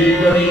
Thank you.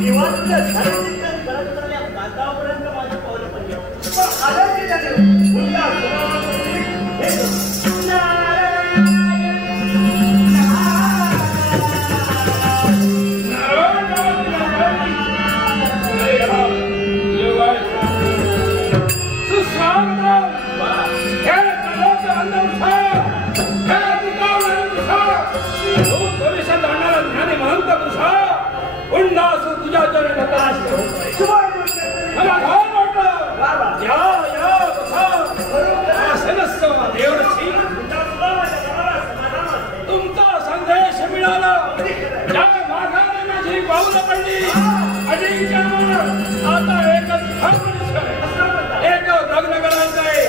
निवांत धर्मचिंतन करत करल्या मातापर्यंत माझ्या पावलं पडल्या. तुमचा संदेश मिळाला माझी पावलं पडली आता एक लग्न करायचं आहे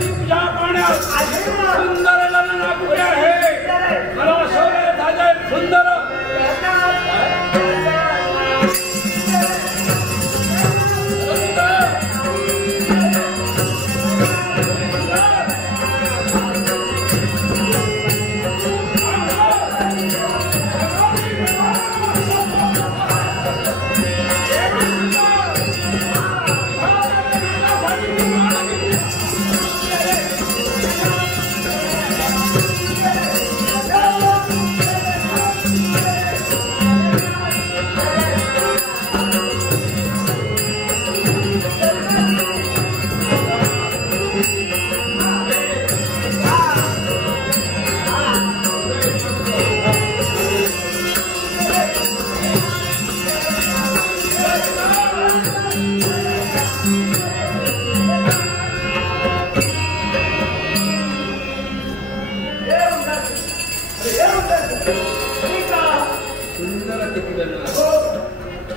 तुझ्या पाण्यात सुंदर लग्न कुठे आहे मला शोधे झाले सुंदर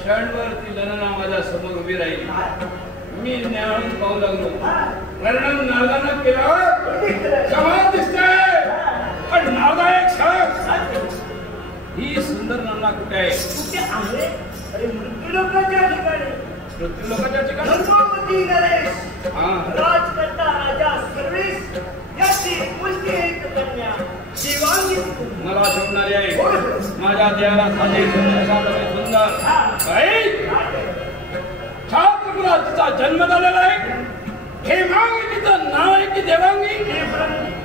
क्षणवरती ललना माझ्या समोर उभी राहिली मी न्याहाळून पाहू लागलो वर्णन नागानं केलं कमाल दिसतंय पण नागायक शख्स ही सुंदर नाना कुठे आहे अरे मृत्यूलोकाच्या ठिकाणी मृत्यूलोकाच्या ठिकाणी धर्मपती नरेश राजकर्ता राजा सर्वेश याची मुलगी एक कन्या शिवांगी मला शोधणारी आहे माझ्या देवाला साजे सुंदर छात्रकुलाचा जन्म झालेला आहे हेमांगी तिचं नाव आहे की देवांगी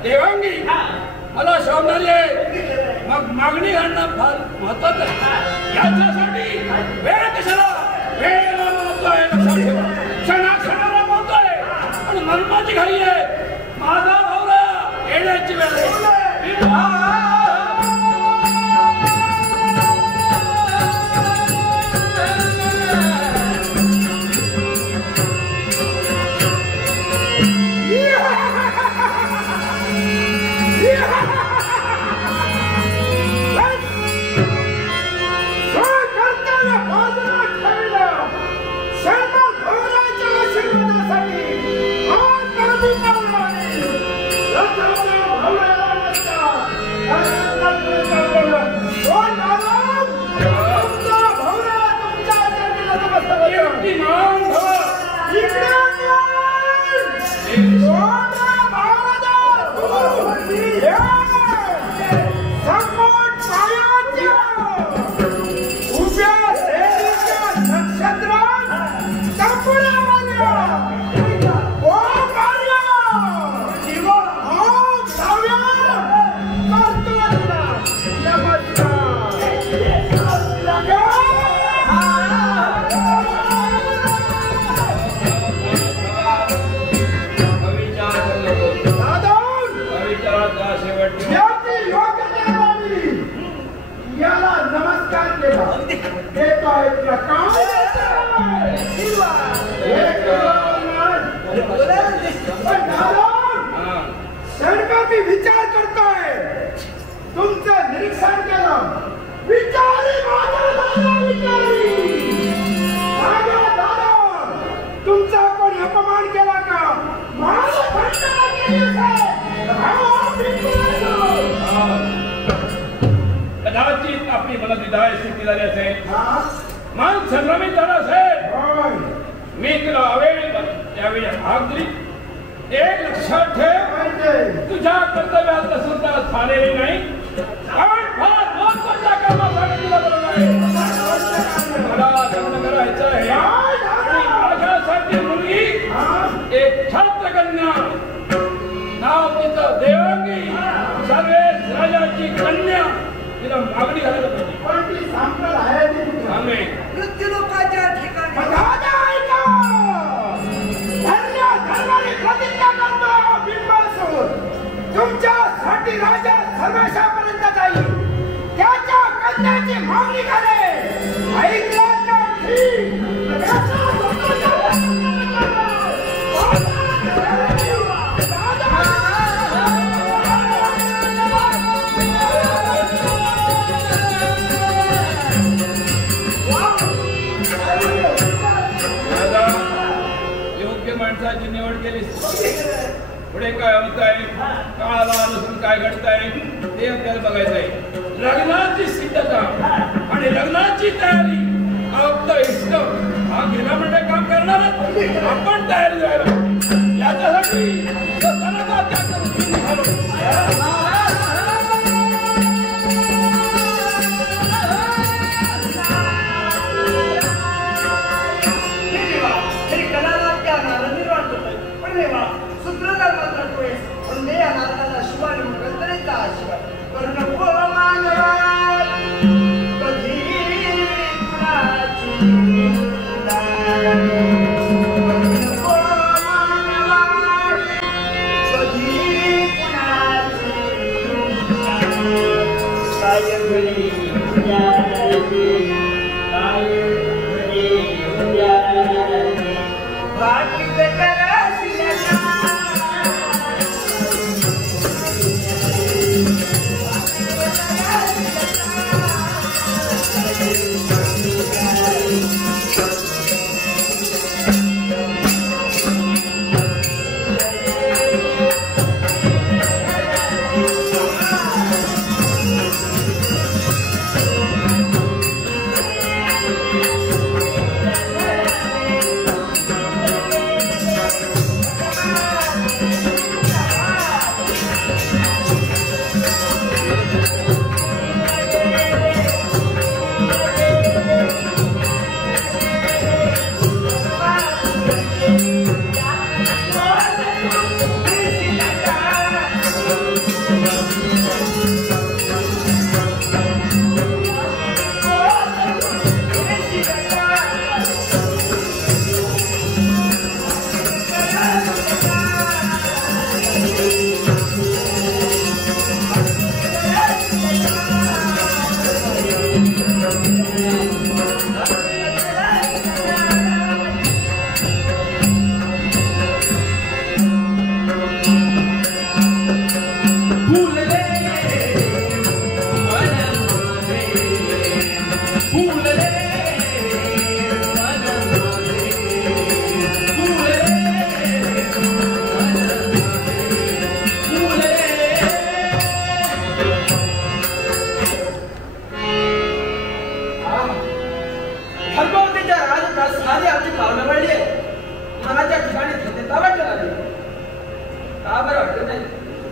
देवांगी मला शोधणारी आहे मग मागणी घालणं फार महत्वाचं आहे याच्यासाठी वेळ कशाला वेळेला महत्व आहे लक्षात ठेवा क्षणाक्षणाला महत्व आहे पण मरणाची घाई आहे माझा भावरा येण्याची वेळ आहे विचार करतोय तुमचं निरीक्षण केलं विचारी तुमचा कोणी अपमान केला का कदाचित आपली मला विदाय स्थिती झाली असेल मन संभ्रमित झाला असेल मी तुला अवेळी त्यावेळी भाग दिली एक लक्षात ठेव तुझ्या कर्तव्यात तसं तर झालेली नाही पण फार महत्वाच्या कामासाठी तुला बोलवलं आहे मला लग्न करायचं आहे आणि माझ्यासाठी मुलगी एक छात्रकन्या नाव तिचं देवांगी सर्वेश राजाची कन्या तिला मागणी घालायला पाहिजे पण ती सांगणार आहे आम्ही मृत्यूलोकाच्या ठिकाणी मग निघाले. ऐकला का ठीक? माणसाची निवड केली. पुढे काय होत आहे, काळाला अनुसरून काय घडत आहे ते आपल्याला बघायचं आहे. लग्नाची सिद्धता आणि लग्नाची तयारी आपलं इष्ट हा गेला म्हणजे काम करणार आपण तयारी जायला याच्यासाठी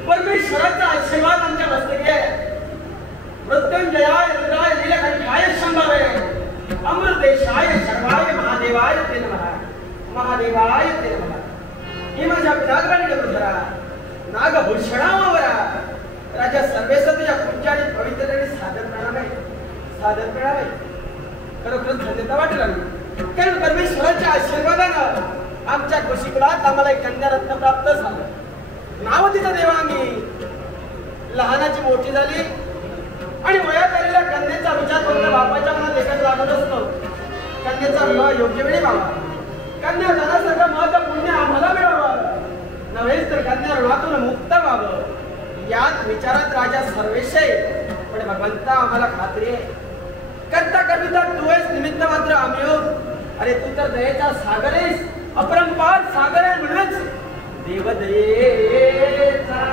परमेश्वराचा आशीर्वाद आमच्या मस्तकी आहे. मृत्युंजयाय रुद्राय नीलकंठाय शंभवे अमृतेशाय सर्वाय महादेवाय ते नमः. महादेवाय ते नमः. ही माझ्या पिताग्राने बुद्धरा नागभूषणावरा राजा सर्वेश्वर तुझ्या पूज्याने पवित्रतेने सादर प्रणाम आहे. खरोखरच धन्यता वाटेल कारण परमेश्वराच्या आशीर्वादानं आमच्या कुशीकुलात आम्हाला एक कन्यारत्न प्राप्त झालं. नाव तिचं देवांगी. लहानाची मोठी झाली आणि वयात आलेल्या कन्येचा विचार फक्त बापाच्या मनात एकच लागत असतो. कन्येचा विवाह योग्य वेळी व्हावा. कन्या जाण्यासारखं महत्व पुण्य आम्हाला मिळावं नव्हेच तर कन्या ऋणातून मुक्त व्हावं याच विचारात राजा सर्वेश आहे. पण भगवंता आम्हाला खात्री आहे करता कविता तू आहेस निमित्त मात्र आम्ही आहोत. अरे तू तर दयेचा सागर आहेस अपरंपार सागर आहे म्हणूनच देव दयेचा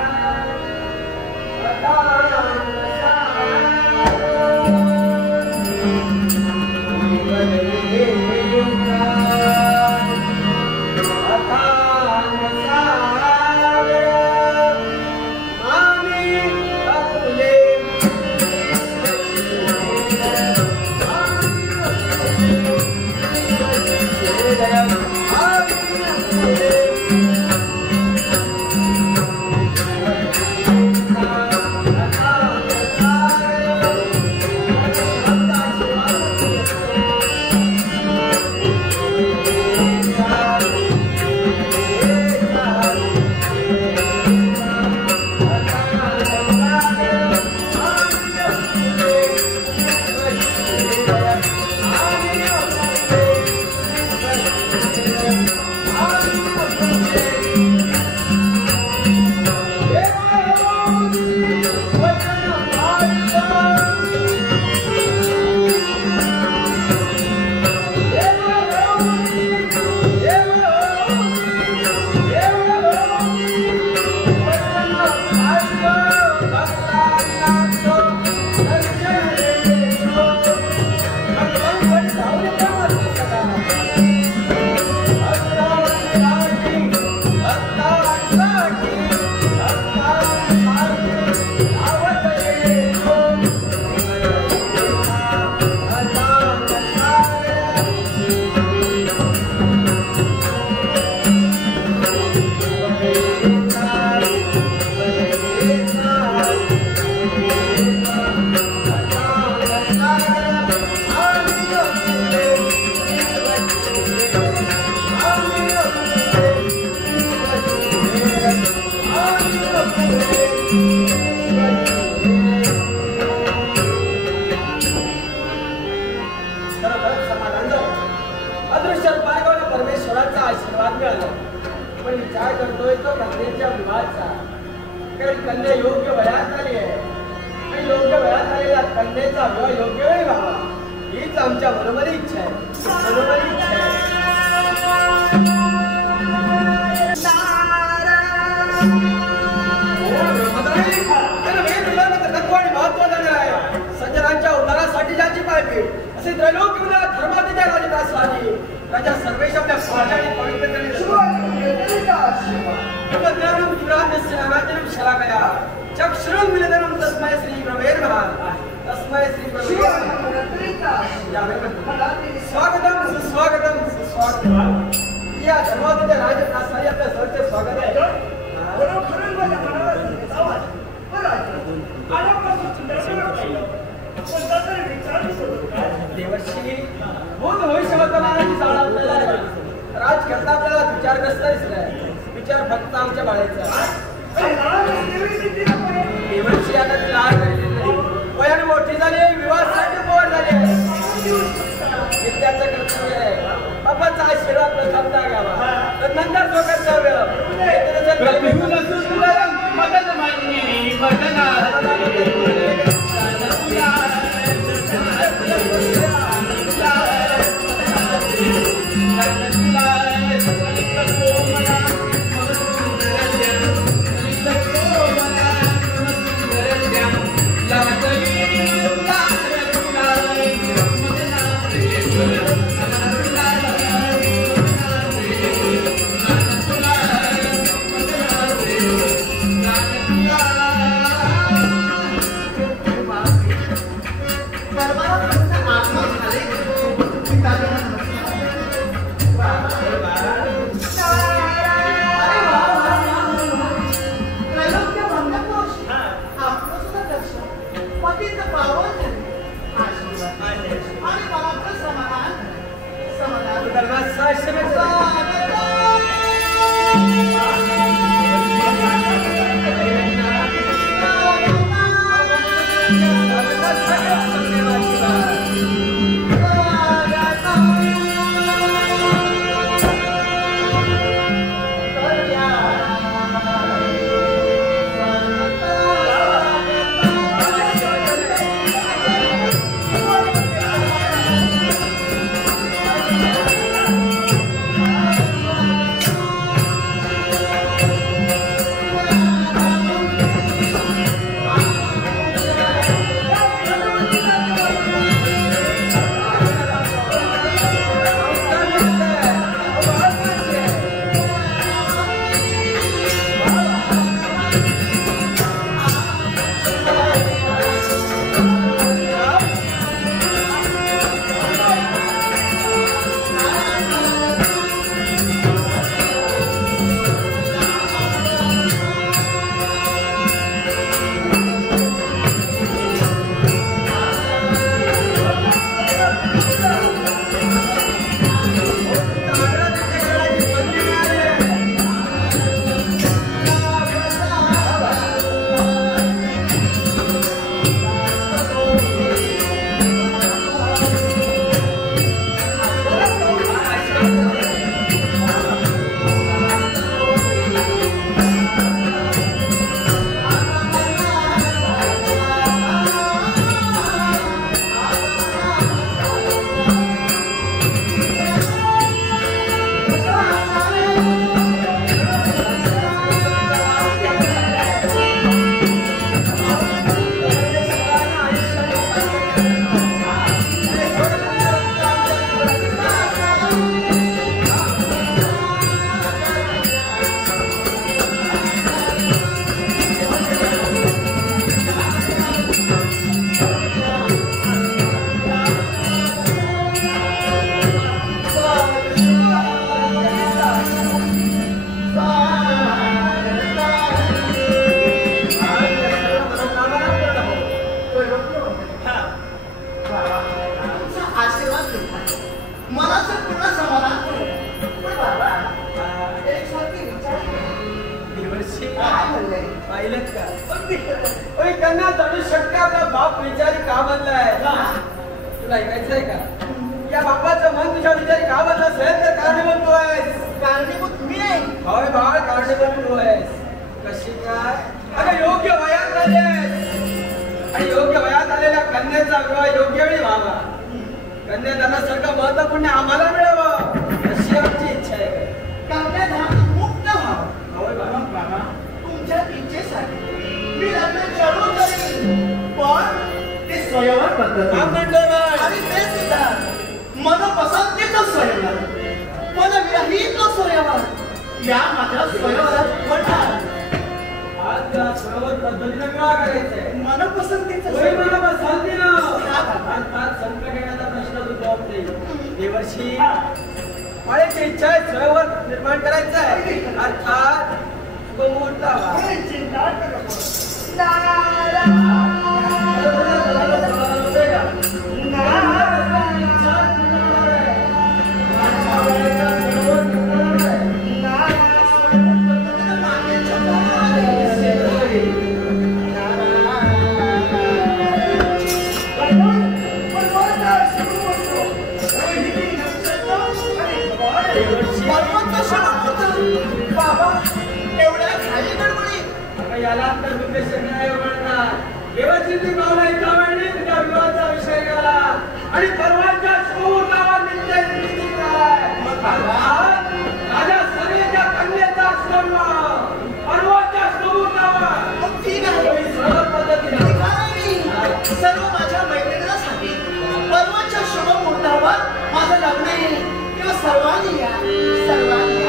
बनलाय तुला ऐकायचंय का या बापाचं मन तुझ्या विचारी का बनलं असेल तर कारणीभूत तू आहेस कारणीभूत मी आहे होय बाळ कारणीभूत तू आहेस कशी काय अगं योग्य वयात आलेस आणि योग्य वयात आलेल्या कन्याचा विवाह योग्य वेळी व्हावा कन्यादानासारखं महत्वपूर्ण आम्हाला मिळावं अशी आमची इच्छा आहे कन्यादान मुक्त व्हावं होय बाबा तुमच्या इच्छेसाठी मी लग्न जरूर करीन पण ते स्वयंवर पद्धत का म्हणलं बाळ आणि ते सुद्धा मनपसंतीचं स्वयंवर मनविरहित स्वयंवर या माझ्या स्वयंवरात म्हणतात आज या स्वयंवर पद्धतीनं विवाह करायचंय मनपसंतीचं होय स्वयंवर. मनपसंतीनं अर्थात संकट येण्याचा प्रश्न उद्भवत नाही देवर्षी माझी इच्छा आहे स्वयंवर निर्माण करायचं आहे अर्थात मुहूर्त चिंता करू बाबा एवढ्या खाली गडबडी याला तर उद्देश नाही म्हणतात देवाची भावना इतका वाढली तुझ्या विवाहाचा विषय गेला आणि परवाच्या शोधावा नित्य राजा सगळ्याच्या कन्याचा सोडला परवाच्या शोधावा ठीक आहे सरळ पद्धतीने सर्व माझ्या मैत्रिणीला सांगेन परवाच्या शुभ मुहूर्तावर माझं लग्न येईल किंवा सर्वांनी या सर्वांनी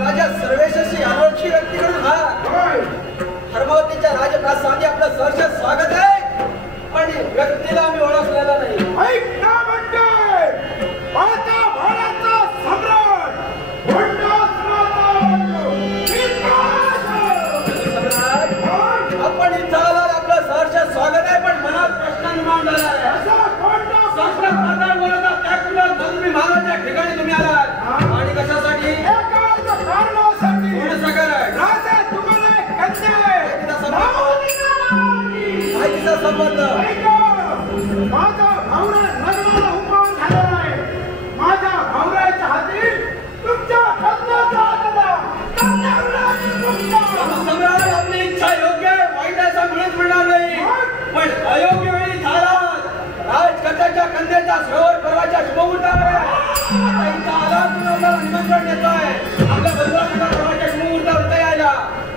राजा सर्वेशाशी अनोळखी व्यक्तीकडून हा धर्मावतीच्या राजप्रासादी आपलं सहर्ष स्वागत आहे पण व्यक्तीला आम्ही ओळखलेला नाही आपण इथं आलात आपलं सहर्ष स्वागत आहे पण मनात प्रश्न निर्माण झाला तुम्ही महाराजच्या ठिकाणी तुम्ही आलात आणि कशासाठी संबंध माझा भावना लग्नाला हुकूम झालेला आहे माझ्या भावनाच्या हाती तुमच्या कन्याचा सम्राट आपली इच्छा योग्य आहे वाईट असा मिळत मिळणार नाही पण अयोग्य वेळी झाला राजकन्याच्या कन्याचा शेवट परवाच्या शुभमुहूर्तावर आला तुम्हाला निमंत्रण देतोय आपल्या बंधुला परवाच्या शुभमुहूर्तावर यायला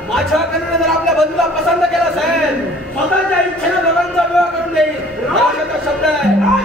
माझ्या कन्याने जर आपल्या बंधूला पसंत केला असेल स्वतःच्या इच्छेने दोघांचा विवाह करून देईल हा शब्द आहे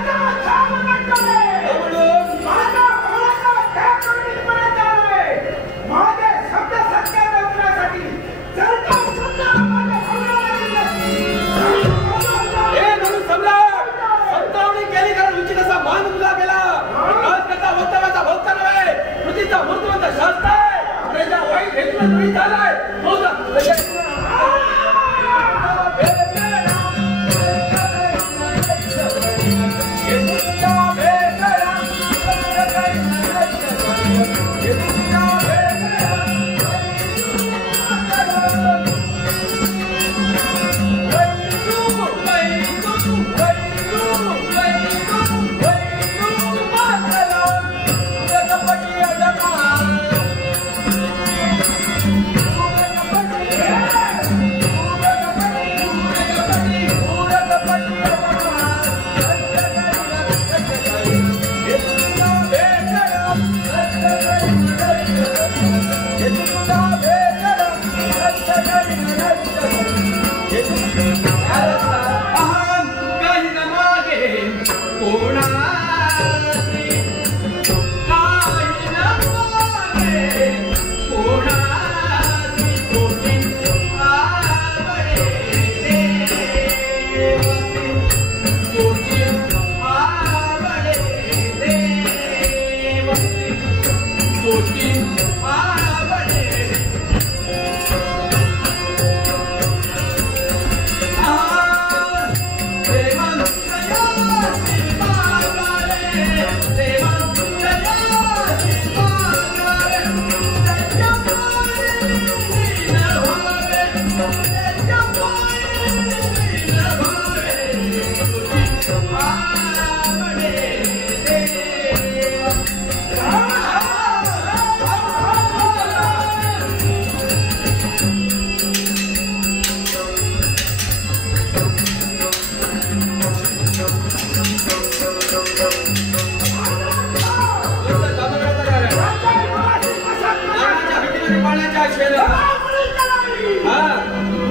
अश्वेन हा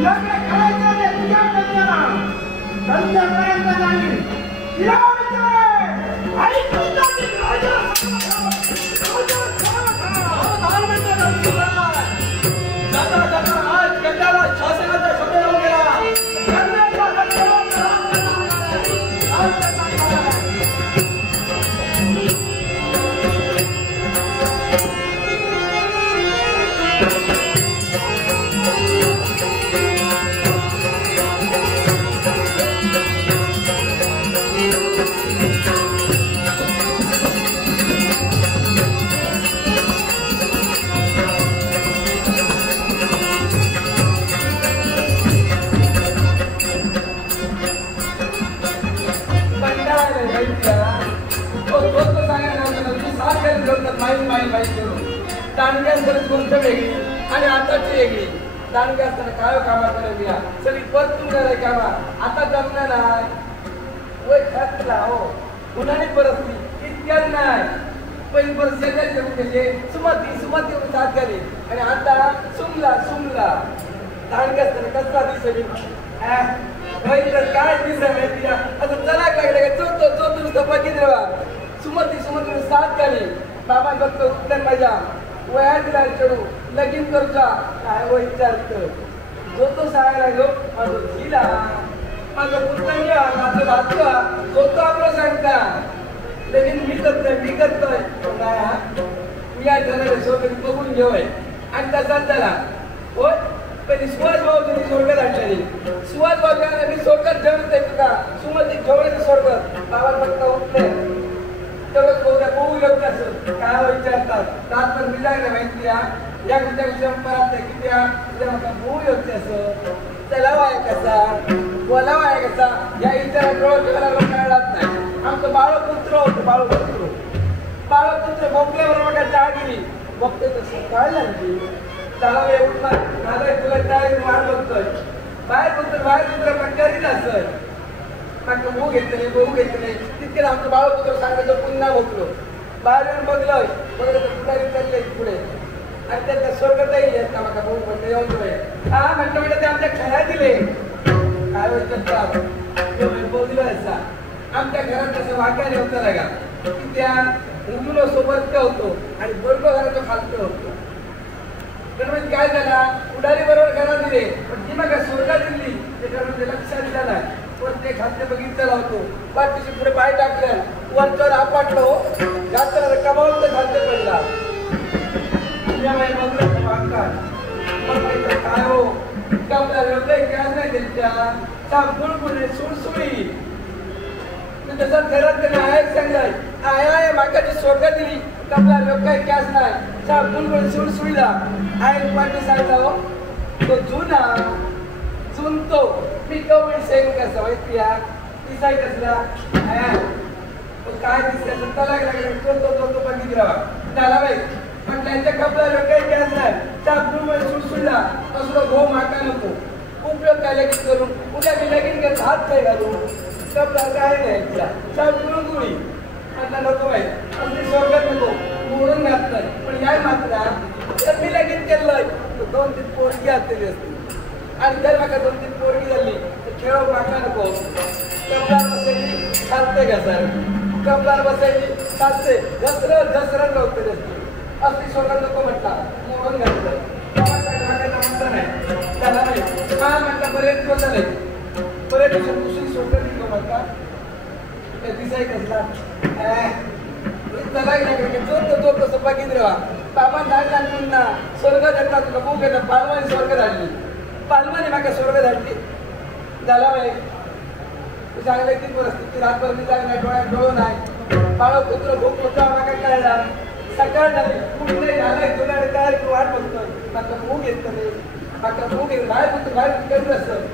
लग्न करायचं ते तुझ्या कन्याला संध्याकाळपर्यंत नाही तिला विचार ऐकून जा की राजा जाता जाता आज कन्याला शासनाचा शब्द लावून गेला गोष्ट वेगळी आणि आताची वेगळी दांडगे असताना काय कामा करायला सगळी परतून करायला कामा आता जमणार नाही वय खातला हो उन्हाळी परिस्थिती इतक्यात नाही पहिली परिस्थिती कसे सुमती सुमती साथ झाली आणि आता सुमला सुमला दांडगे असताना कसला दिसेल काय दिसाय तिला आता चलाक लागले का चोतो नुसतं बघित रेवा सुमती सुमती साथ झाली बाबा फक्त उत्तर माझ्या वयात चढू लगीन करता काय व विचारत जो तो सांगायला गो माझं झिला माझं पुतण्या माझं भातवा जो तो आपलं सांगता लगीन मी करतोय नाही मी या जणाला सोबत बघून घेऊय आणि तसाच झाला होय पहिली सुहास भाऊ तुम्ही स्वर्गात आणलेली सुहास भाऊ मी स्वर्गात जेवण देतो का सुमती जेवण स्वर्गात बाबा फक्त उठले तेवढं बघू घेऊन असं काय विचारतात रात पण मिळायला माहिती या कुठल्या परत की त्या बघू घेऊन असं चलावा आहे कसा बोलावा आहे कसा या इतर कळत नाही आमचं बाळपुत्र होतं बाळपुत्र भोपल्यावर बघा चहा गेली बघते तसं काय लागली चला एवढं माझा तुला चहा वाट बघतोय बाहेर पुत्र करीत असत बहू घेतले तितके आमचं बाळपुत्र सांगायचं पुन्हा बघलो बाहेर येऊन बघलोय बघलं पुढारी चालले पुढे आणि त्या स्वर्गातही येत ना माझा भाऊ म्हणतो येऊन हा म्हटलं ते आमच्या घरात दिले काय बोलतात बोललो असा आमच्या घरात कसं वाक्याने होतं ना का की त्या मुलं सोबत होतो आणि बरोबर घराचं खालतं होतो तर म्हणजे काय झाला पुढारी बरोबर घरात दिले पण ती मग स्वर्गात दिली त्याच्यामध्ये लक्षात दिला नाही ते खाद्य बघितलं लावतो पाठीशी पुढे पाय टाकल्या वरच्यावर आपटलो जाताना कमावून ते खाद्य पडला काय हो नाही त्यांच्या गुळगुळे सुळसुळी तसंच घरात त्यांनी आयाच सांगाय आय मागाची स्वर्गात दिली कपला लोक काही कॅस नाही चा गुळगुळे सुळसुळीला आय पाठी सांगता हो तो जुना सुनतो मी कवळी सेन कसा माहिती दिसाय कसला काय दिसत तलाक लागले तो बघित राहा त्याला बाई पण त्यांच्या कपला काही गॅस नाही त्या गुळगुळे सुळसुळला असं घो माका नको उपयोग काय लगीन करून उद्या मी लगीन घेत हात काय घालू कपला काय नाही त्या गुळगुळी आता नको बाई अगदी स्वर्गात नको मोडून घातलंय पण या मात्र तर मी लगीन केलंय 2-3 पोरगी असलेली असते आणि जर माका 2-3 पोरगी झाली तर खेळ माका नको कपलार बसायची चालते का सर कपलार बसायची चालते घसरण लावते असली स्वर्गात नको म्हटला मोडून घातलं नाही त्याला नाही काय म्हटलं बरेच होतं नाही बरेच दुसरी सोडलं नको म्हटला दिसाय कसला जो तसं बघित राहा बाबा धाडला स्वर्ग धाडला तुला बघू घेतला पालवानी स्वर्ग धाडली पालवानी मागा स्वर्ग धाडली झाला बाई तू चांगलं ती परिस्थिती रातभर मी लागणार डोळ्यात डोळ नाही बाळ पुत्र भूक होता मागा कळला सकाळ झाली कुठे झालंय तुला काय तू वाट बघतोय माका भूक येत नाही माका भूक येत बाहेर कधी असतं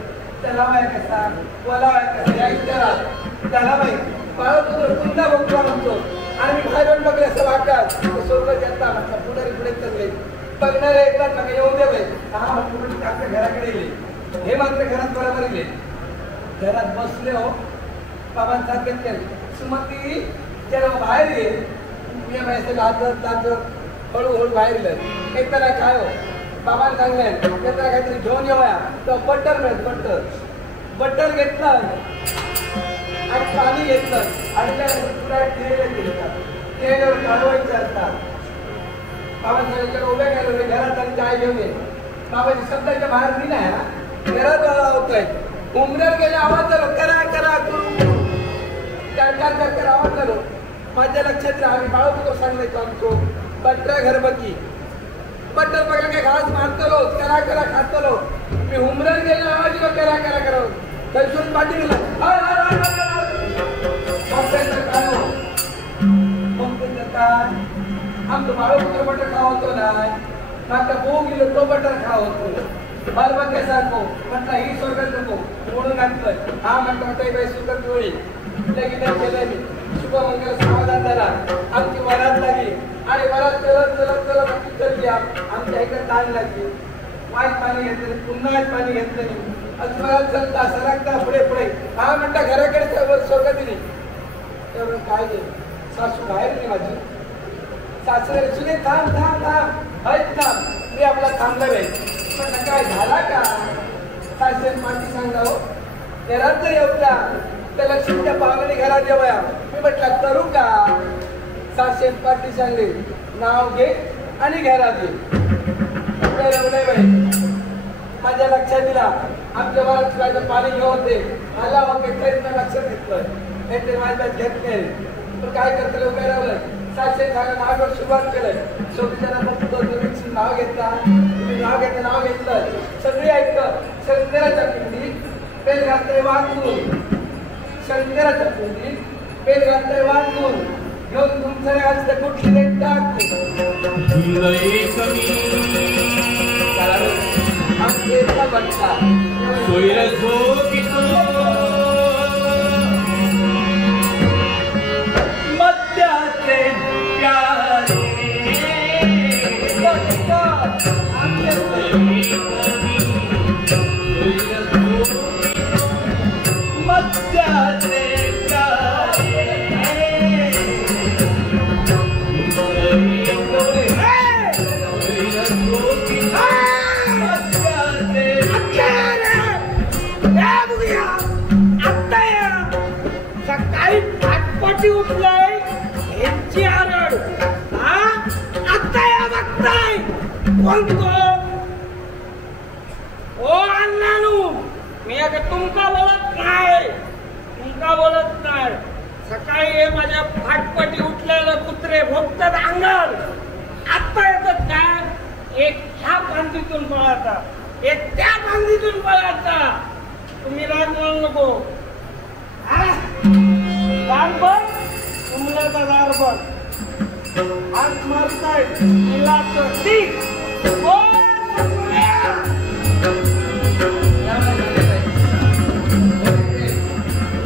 त्याला बाय कसा बोला बाय कसा या विचारात त्याला बाई बाळपुत्र पुन्हा बघतो म्हणतो आणि बाहेर बघले असं वाटत सोबत येता म्हटलं पुढे चालले बघणारे येतात मग येऊ दे बाई हा म्हटलं आपल्या घराकडे येईल हे मात्र घरात बरोबर गेले घरात बसले हो बाबांचा केलं सुमती त्याला बाहेर येईल मी लाजत हळूहळू बाहेर येईल येताना काय हो बाबांनी सांगले मित्रा काहीतरी घेऊन येऊया तो बटर मिळत बटर घेतलं आणि पाणी घेतलं आणि त्या तेल काढवायचं असतात. बाबांनी सांगितलं उभ्या गेलो घरात आणि चाय घेऊन ये. बाबाजी शब्दाच्या बाहेर दिला घरात होतोय उमऱ्यात गेले आवाज झालो करा करा करू चार चक्कर आवाज झालो. माझ्या लक्षात आम्ही बाळगतो सांगायचो आमचो बटरा घर बघी बटर बघा काय घास मारतलो करा करा खातलो. मी उमऱ्यात गेले आवाज करा करा करा तसून पाठी गेला आमचं बाळगतो बटर खावतो नाही मागचा भाऊ गेलो तो बटर खावतो. बार बघ सारखो म्हटलं ही स्वर्गात नको म्हणून घातलं. हा म्हटलं काही बाई सुखद होळी लगेच केलं मी शुभमंगल समाधान झाला. आमची वरात लागली आणि वरात चलत चलत चलत चलली आमच्या इकडे ताण लागली. वाईट पाणी घेतलं पुन्हा पाणी घेतलं वरात चलता सरकता पुढे पुढे. हा म्हणता घराकडे स्वर्गात दिली तेवढं काय दे सासू बाहेर नाही माझी सासरे सुने थांब थांब थांब हट थांब मी आपला थांबला पाहिजे. पण काय झाला का सासरे माती सांगावं घरात जर येऊया तर लक्ष्मीच्या पावलाने घरात येऊया. मी म्हटलं करू का सासरे पाठी सांगले नाव घे आणि घरात ये. बाई माझ्या लक्षात दिला आमच्या बाळाचं पाणी घेऊन दे मला मग लक्षात घेतलं काहीतरी माझ्या घेत नाही. पण काय करतो उभे राहिलं सातशे नावावर सुरुवात केलंय. सोबतीच्या नाव घेतला नाव घेतलं सगळी ऐकलं. शंकराच्या पिंडीत बेल घातले वाचून शंकराच्या पिंडीत बेल घातले वाचून घेऊन तुमचं घातलं कुठली टाकू बघता उठलाय यांची आरड आता या बघताय कोणतो ओ अण्णानू मी आता तुमका बोलत नाही सकाळी हे माझ्या फाटपटी उठलेलं कुत्रे भोगतात अंगावर आता येतात काय एक ह्या बांधीतून पळाचा एक त्या बांधीतून पळाचा. तुम्ही राग म्हणू नको दार बघ उमल्याचा दार बघ हात मारताय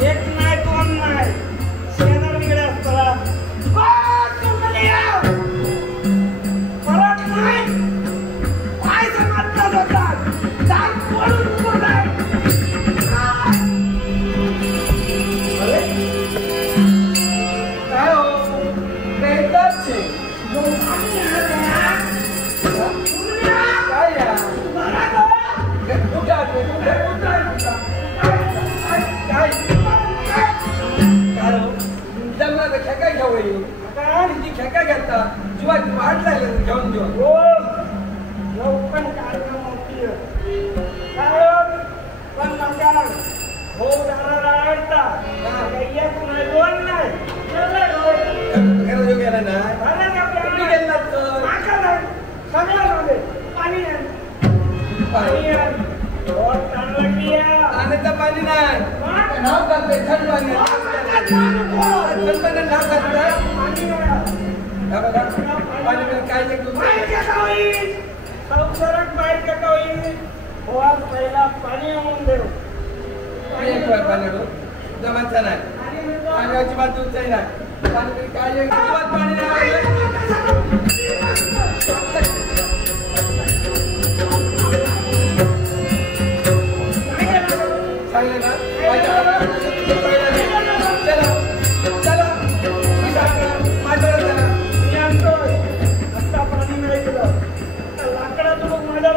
एक नाही दोन नाही शेजार निघडे असताना परत नाही पाय समाजला जातात दार पडून पडलाय. खेका घ्यावं खेका घेता जीवा वाट लागली घेऊन घेऊन पण कार्यक्रम पण नमस्कार हो दादा दोन नाही गेला ना पाणी पाण्याचं पाणी नाही नाव करते थंड पाणी काय संसारात बाहेर का आज पहिला पाणी आणून देऊ पाणी जमाचा नाही पाण्याची बाजू नाही काय पाणी लाकडाचं माझ्या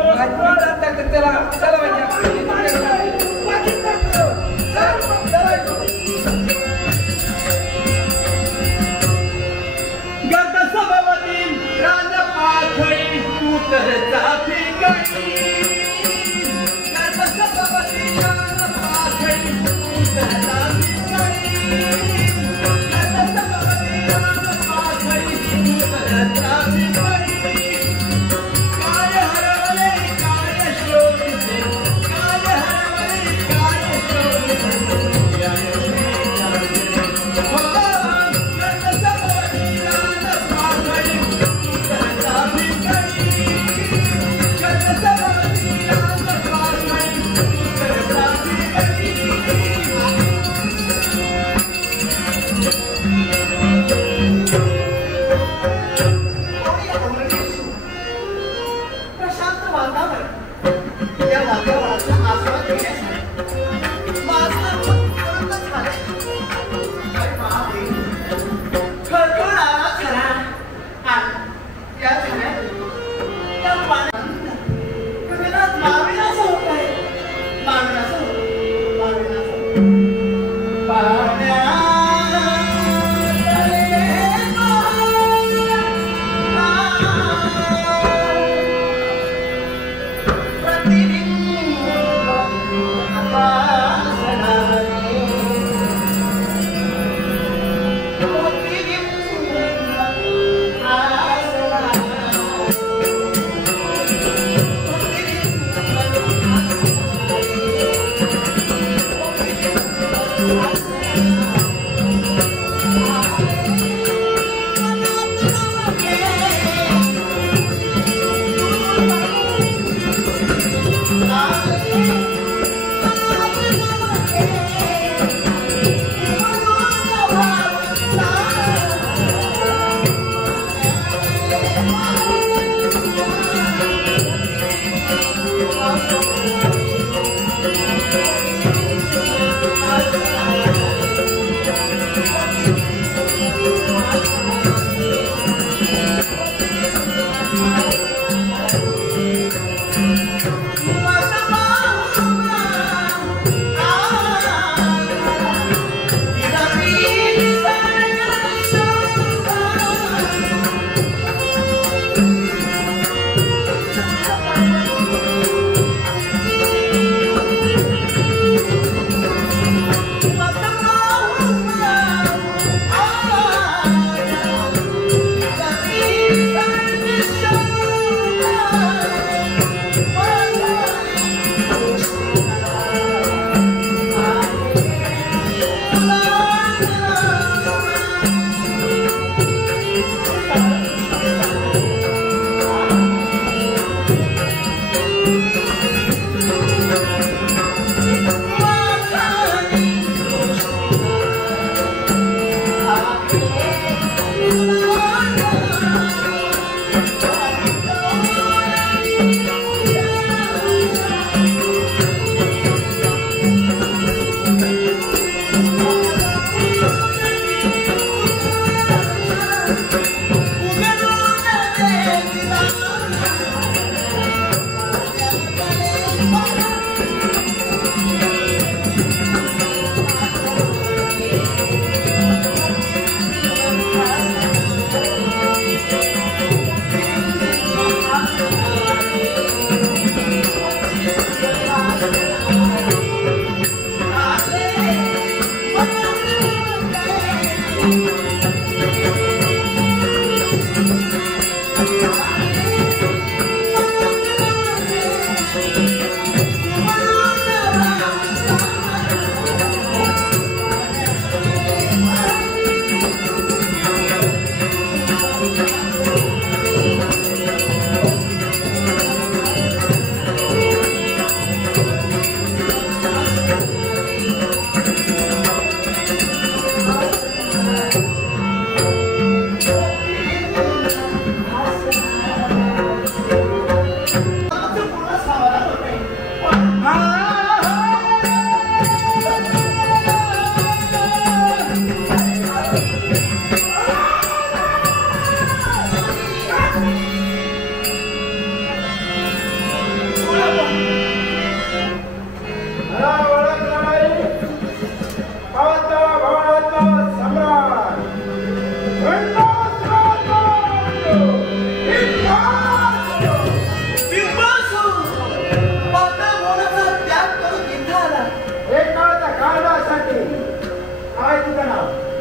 उघड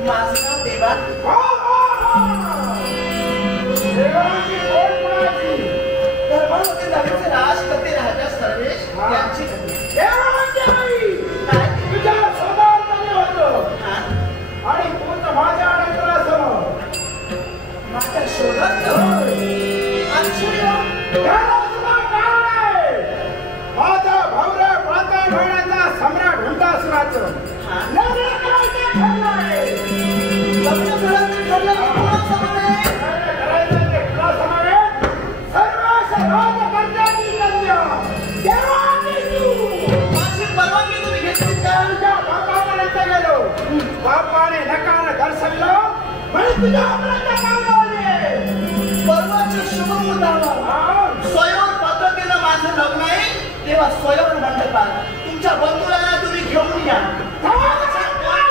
माझं नाव देवा. देवाची कोण म्हणायची? धर्मावती नगरचे राज करते राजा सर्वेश यांची देवाची आई काय तुझ्या स्वभावाने होतो हा? आणि तू तर माझ्या नंतरासमोर माझ्या शोधात आश्चर्य. त्याला सुद्धा कारण आहे. माझा भाऊरा पाताळ घराण्याचा सम्राट हुंडासुराचं हा? लग्न करायचं ठरलंय. लग्न करायचं ठरलं की कोणासमोर? लग्न करायचं ते कुणासमवेत? सर्वच राजकर्त्यांची कन्या देवाची तू. माझी परवानगी तुम्ही घेतली का? तुझ्या बापापर्यंत गेलो. बापाने नकार दर्शविलो म्हणून तुझ्यापर्यंत मागवले. परवाच्या शुभ मुहूर्तावर स्वयंवर पद्धतीनं माझं लग्न आहे तेव्हा स्वयंवर मंडपात तुमच्या बंधूला तुम्ही घेऊन या. काय?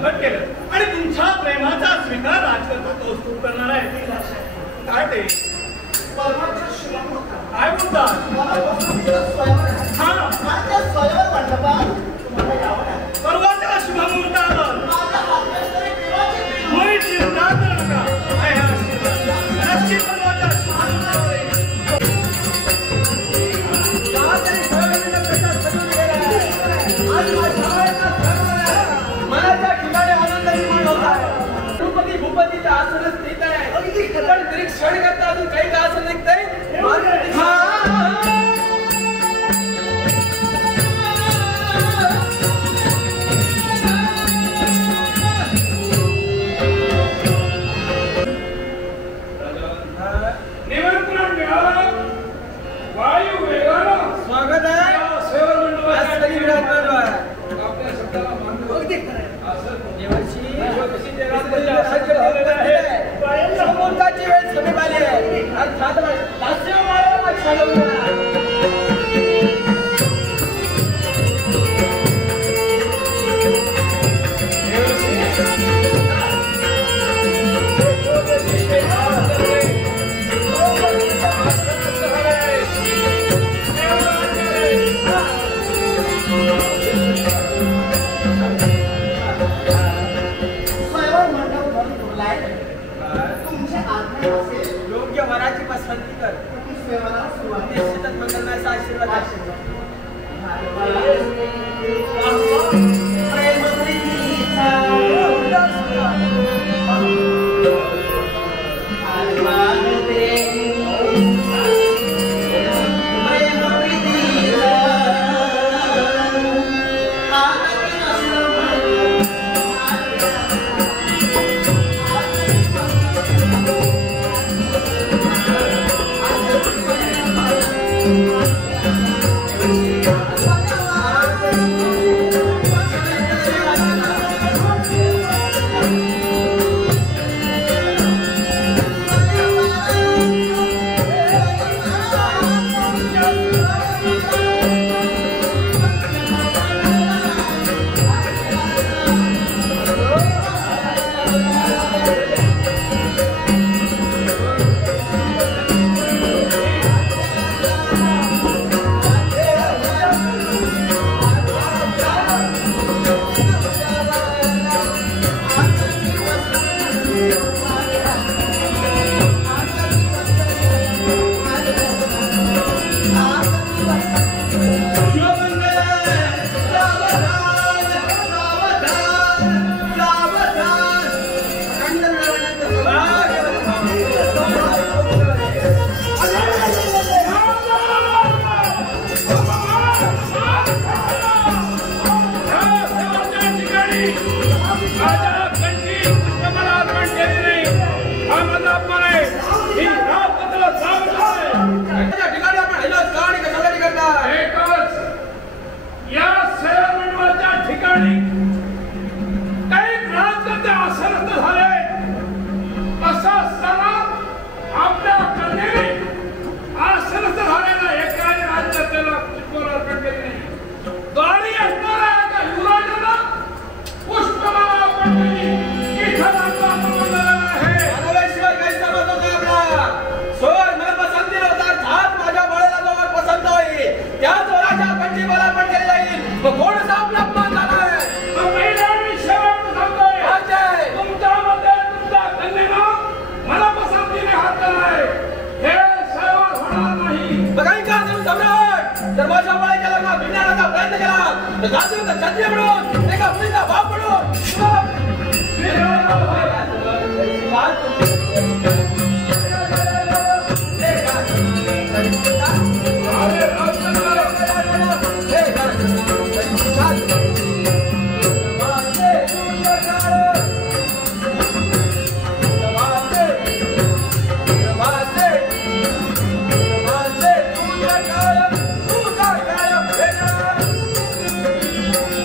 प्रकट केलं आणि तुमच्या प्रेमाचा स्वीकार राजकर्ता कौस्तुभ करणार आहे. काय ते परवाच्या शुभमुहूर्तावर काय बोलतात? मला स्वयंवर हा माझ्या स्वयंवर मंडपात तुम्हाला यावं लागेल. परवाच्या शुभमुहूर्तावर माझ्या हातकरी देवाची प्रेम होय चिंता करू नका. आहे हा आशीर्वाद. नक्की परवाच्या शुभमुहूर्तावर आहे. मनाच्या ठिकाणी आनंद निर्माण होत आहे. भूपती भूपतीच्या आसनात स्थित आहे. पण तरी क्षण करता अजून काही का असं निघतंय. निमंत्रण मिळालं. वायू वेगानं स्वागत आहे. आज तरी विराजमान आहे. आपल्या शब्दाला मानतो. अगदी खरं आहे. देवाची कशी समोरची वेळ समीप आली आहे. अर्थात दास्यमाळा छाडवणार. तुमच्या आज्ञा असेल योग्य वराची पसंती कर. स्वयंवराला सुरुवात निश्चितच मंगलमयाचा आशीर्वाद आहे.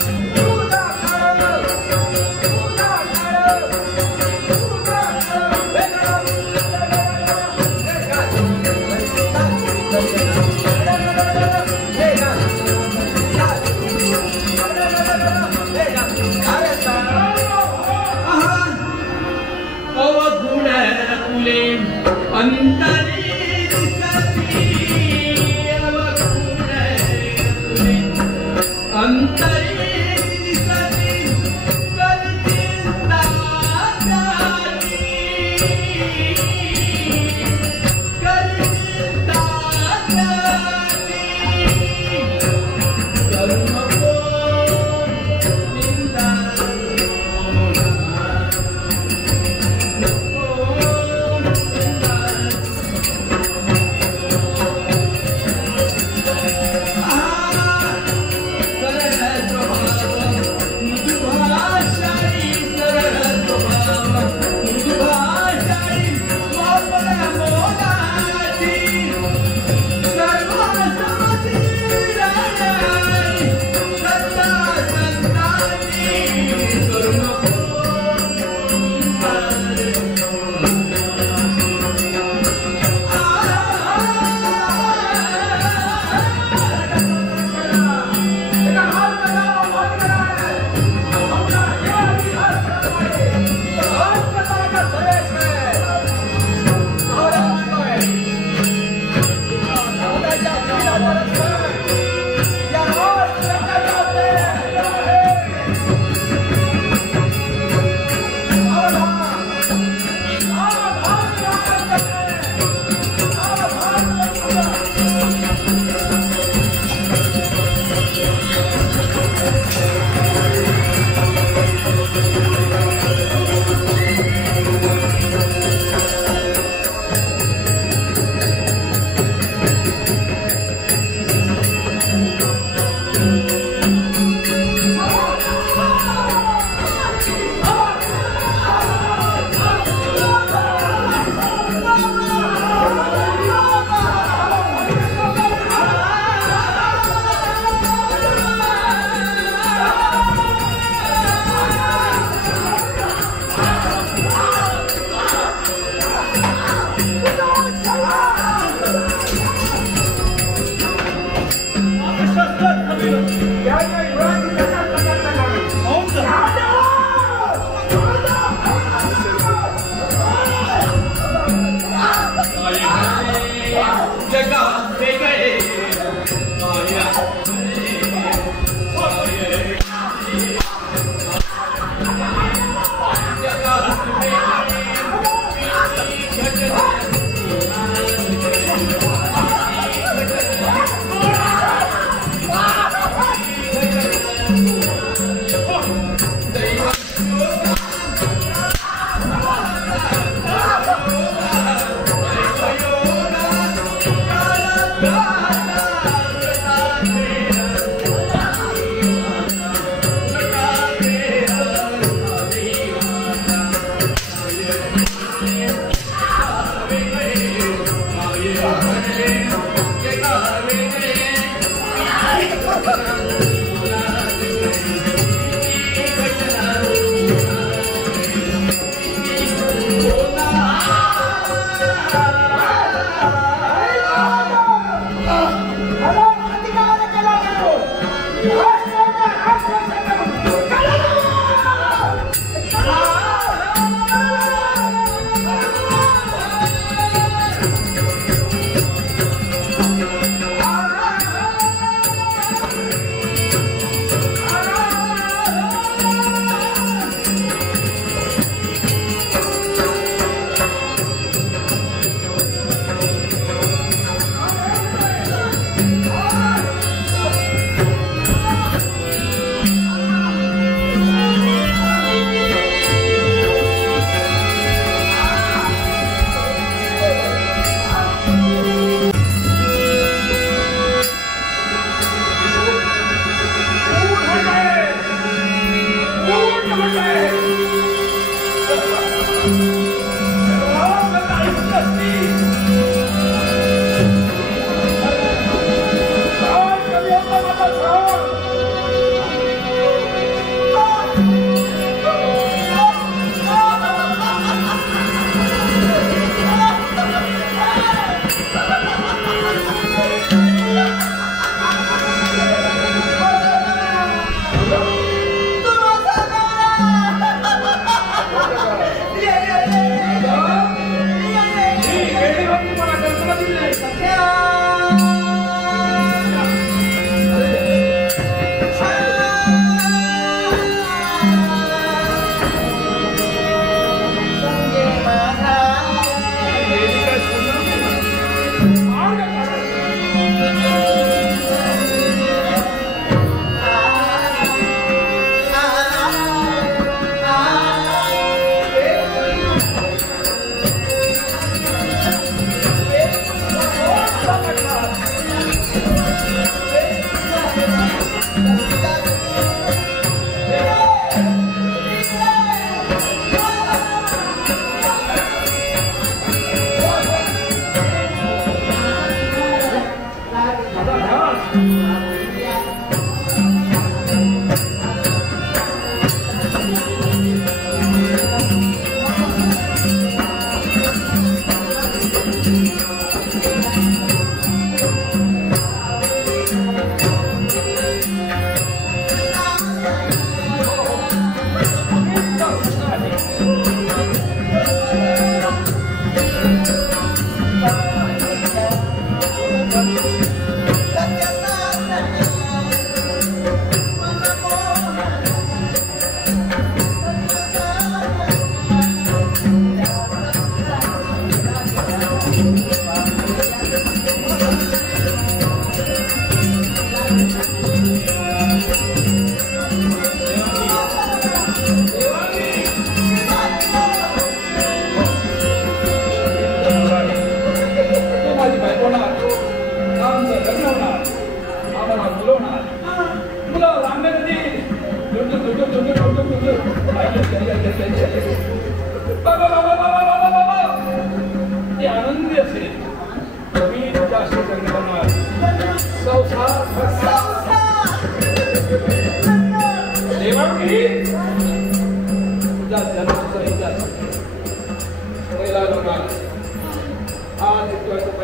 Thank you.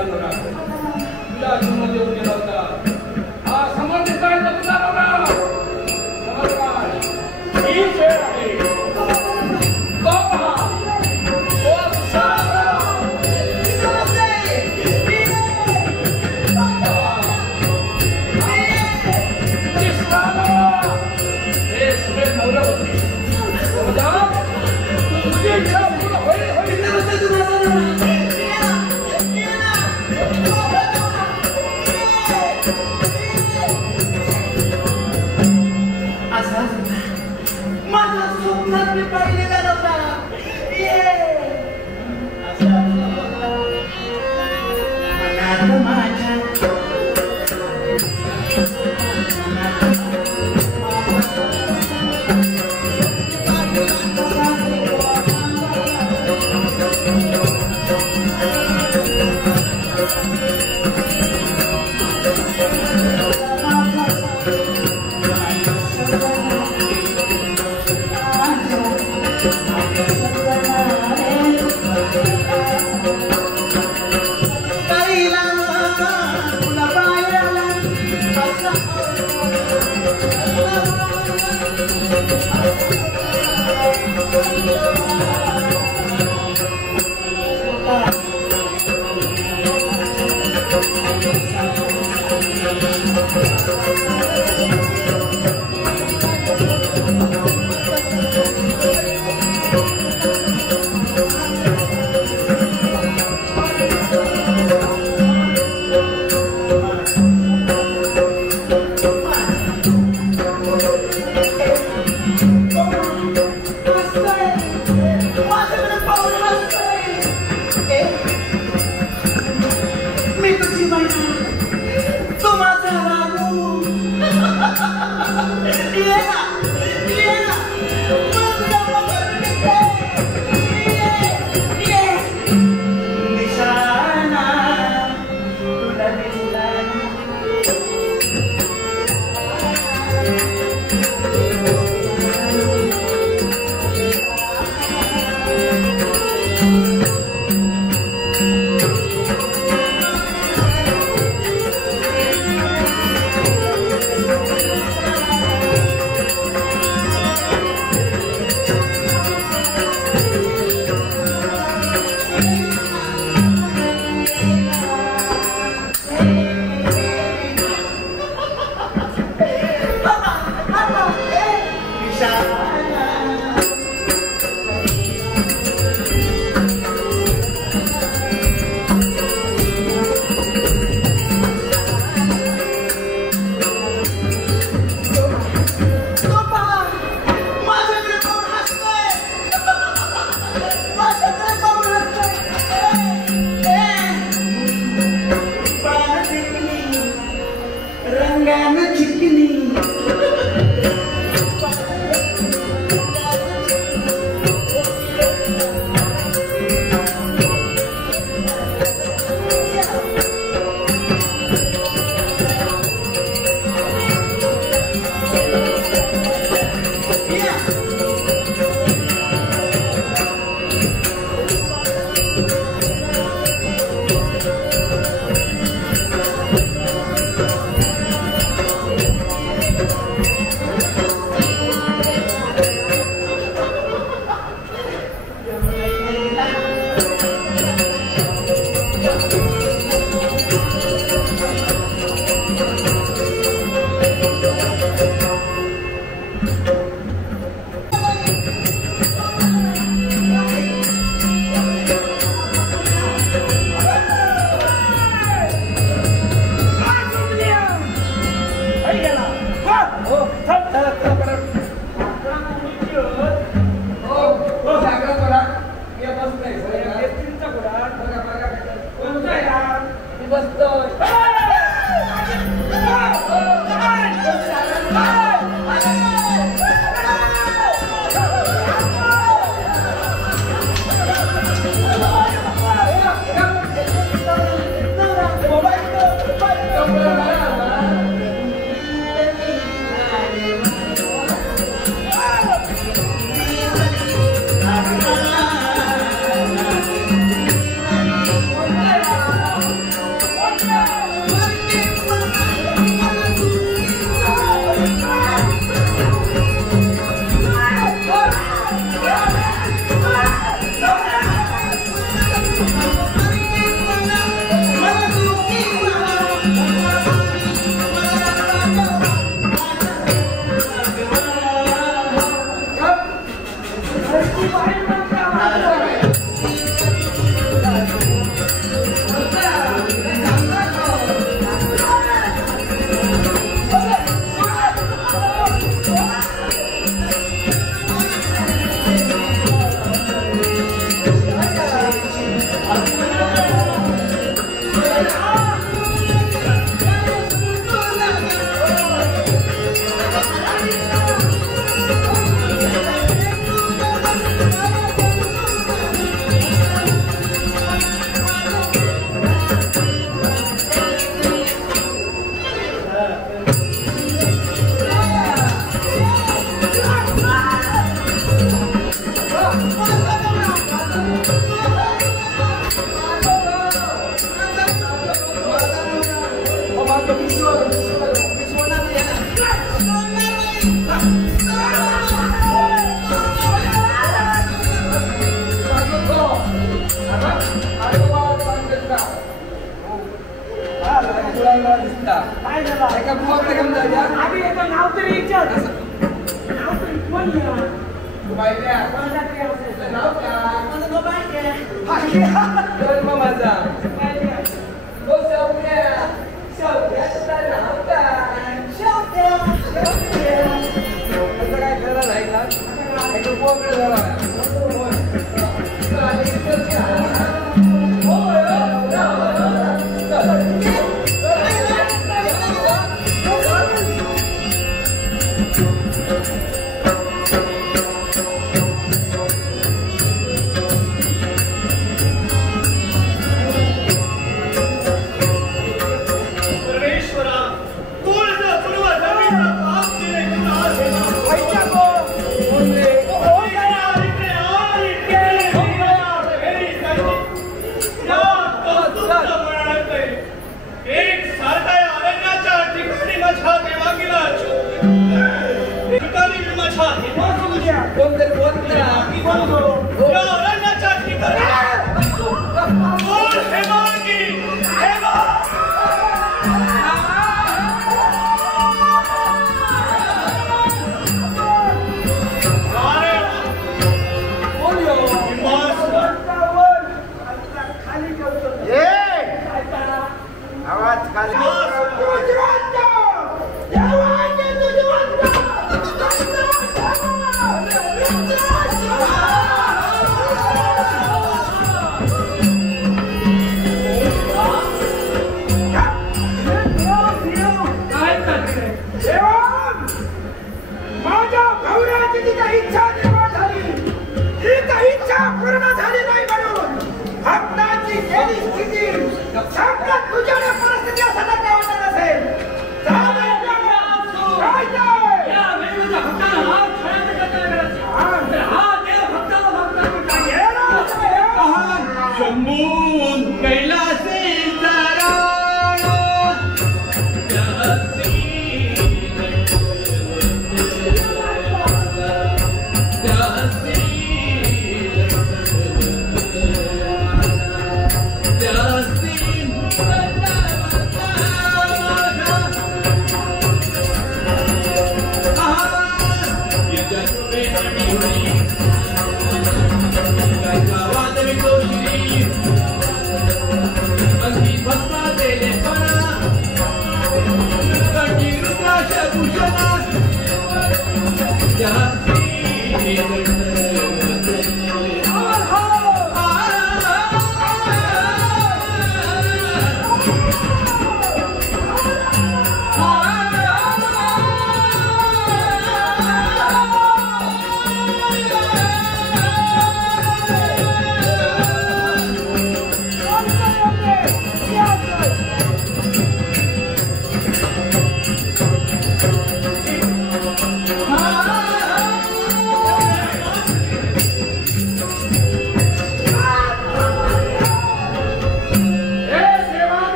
गेला नवरा तुला जन्म देऊन गेला होता हा समर्थ काय तुझा नवरा समर्थ हीच वेळ आहे तो पहा तो सारा हे सगळे नवरा होते तुझी इच्छा पूर्ण होईल होईल माझ्या स्वप्नात मी पाहिलेला नव्हता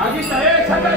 आधी तयार छाता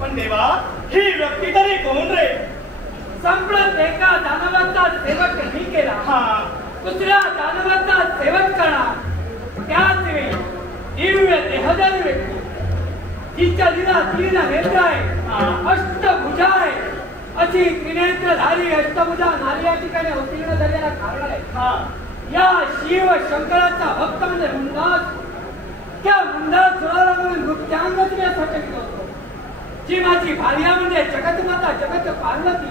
पण देवा ही व्यक्ती तरी कोण रे? संपत एका दानवाचा सेवक नाही केला, दुसऱ्या दानवाचा सेवक करणार. त्याच वेळी दिव्य देहधारी व्यक्ती तिच्या दिला 3 नेत्र आहे, अष्टभुजा आहे, अशी त्रिनेत्रधारी अष्टभुजा नारी या ठिकाणी अवतीर्ण झालेला कारण आहे. या शिव शंकराचा भक्त म्हणजे मुंडास, त्या मुंडास चोळाला म्हणून नृत्यांग तुम्ही होतो. जी माझी भार्या म्हणजे जगतमाता जगत पार्वती,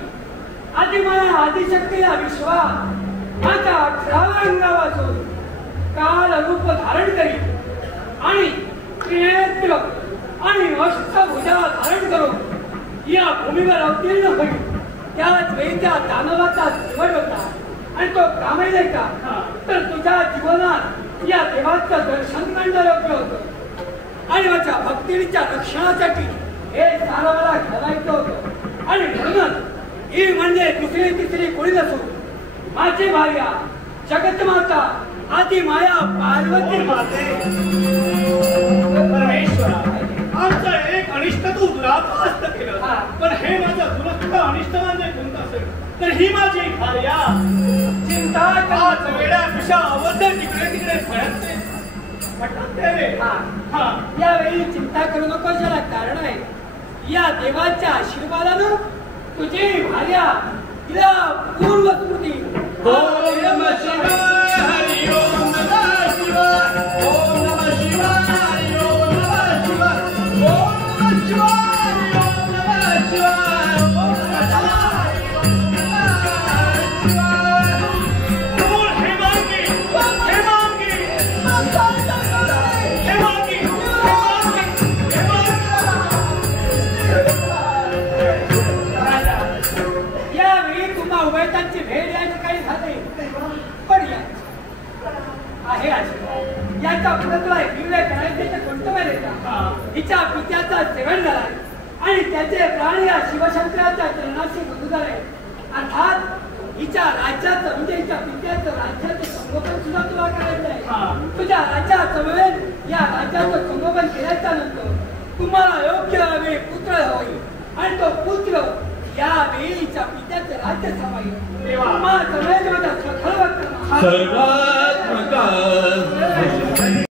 आदिमाया आदिशक्ती या विश्वा माझ्या 18व्या अंगावाचून काल रूप धारण करी आणि त्रिनेत्र आणि अष्टभुजा धारण करून या भूमीवर अवतीर्ण होईल. त्याच वेळी त्या दानवाचा सेवक होता आणि तो कामाई का तर तुझ्या जीवनात या देवाचं दर्शन करण्याला होतं आणि माझ्या भक्तीच्या रक्षणासाठी हे सारं मला घालायचं होतं. आणि म्हणूनच ही म्हणजे दुसरी तिसरी कोणी नसून माझी भार्या जगतमाता आदी माया पार्वती माते. परमेश्वरा, आमचं एक अनिष्ट तू दुरापास्त केलं, पण हे माझं दुरस्त अनिष्ट म्हणजे कोणतं असेल तर ही माझी भार्या चिंता आज वेड्या पिशा अवध तिकडे तिकडे फळते रे. यावेळी चिंता करू नको, ज्याला कारण आहे. या देवाच्या आशीर्वादानं तुझी भार्या तिला पूर्व स्मृती. ओम नमः शिवाय, हरि ओम नमः शिवाय, ओम नमः शिवाय, ओम नमः शिवाय, ओम नमः शिवाय, ओम नमः शिवाय, ओम नमः शिवाय. बोल हेमांगी, हेमांगी, हेमांगी, यावेळी तुम्हा उभयतांची भेट या ठिकाणी झाली. पण आहे आशीर्वाद याचा पुढे दिव्य करायचे कोणतं माहिती का? हिच्या पित्याचा सेवन झालाय आणि त्याचे प्राण या शिवशंकराच्या चरणाशी बंधू झाले. अर्थात हिच्या राज्याचं म्हणजे हिच्या पित्याचं राज्याचं संगोपन सुद्धा तुला करायचं आहे. त्याचं संगोपन केल्याच्या नंतर तुम्हाला योग्य वेळी पुत्र होईल आणि तो पुत्र या वेळीच्या पित्याचे राज्य समाईल. तुम्हाला सगळ्यात स्वतः सर्वात्मका